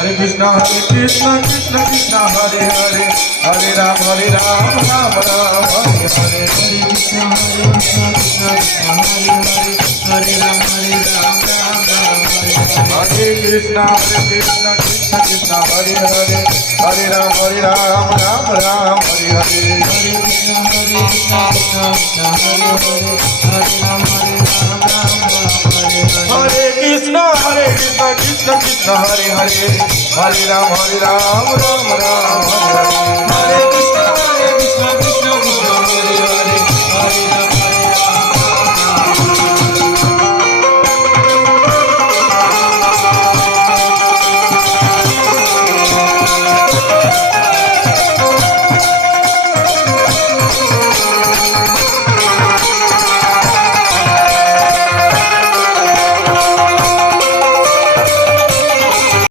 Hare Krishna Krishna Krishna Hare Hare Hare Ram Ram Ram Hare Hare Krishna Krishna Krishna Hare Hare Hare Ram Ram Ram Hare Hare Krishna Krishna Krishna Hare Hare Hare Ram Ram Ram Hare Hare Hare Krishna Krishna Krishna Hare Hare Hare Ram Ram Hare Hare Hare Krishna Krishna Krishna Hare Hare Hare Ram Ram Ram Hare Hare